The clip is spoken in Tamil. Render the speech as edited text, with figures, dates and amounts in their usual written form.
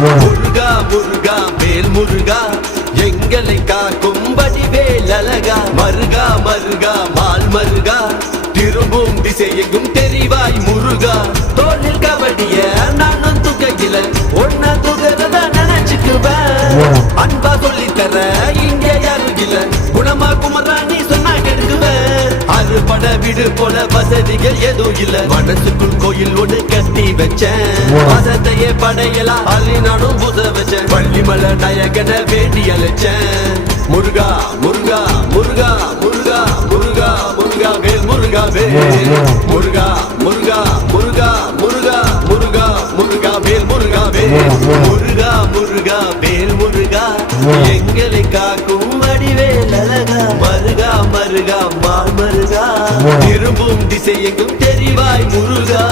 முருகா முருகா வேல் முருகா எங்களை காக்கும் வடிவேல் அழகா மருகா மருகா மால் மருகா திரும்பும் திசையெங்கும் தெரிவாய் முருகா தோளில் கபடிய நானும் துக்கையில ஒன்ன துகிறத நினைச்சுக்குவேன் அன்பா சொல்லி தர இங்க யாரும் இல்ல குணமா குமரா நீ சொன்னா கெடுக்குவேன் அறுபட வீடு போல வசதிகள் எதுவும் இல்ல மனசுக்குள் கோயில் ஒண்ணு கட்டி வச்சேன் வசத்தையே படையலாம் அள்ளி நானும் புத வச்சேன் வள்ளிமலை நாயகனை வேண்டி அழைச்சேன் முருகா முருகா முருகா முருகா முருகா முருகா வேல் முருகா வேல் முருகா முருகா முருகா முருகா முருகா முருகா வேல் முருகா வேல் முருகா முருகா வேல் முருகா எங்களை காக்கும் வடிவேல் அழகா மருகா மருகா மால் மருகா திரும்பும் திசை எங்கும் தெரிவாய் முருகா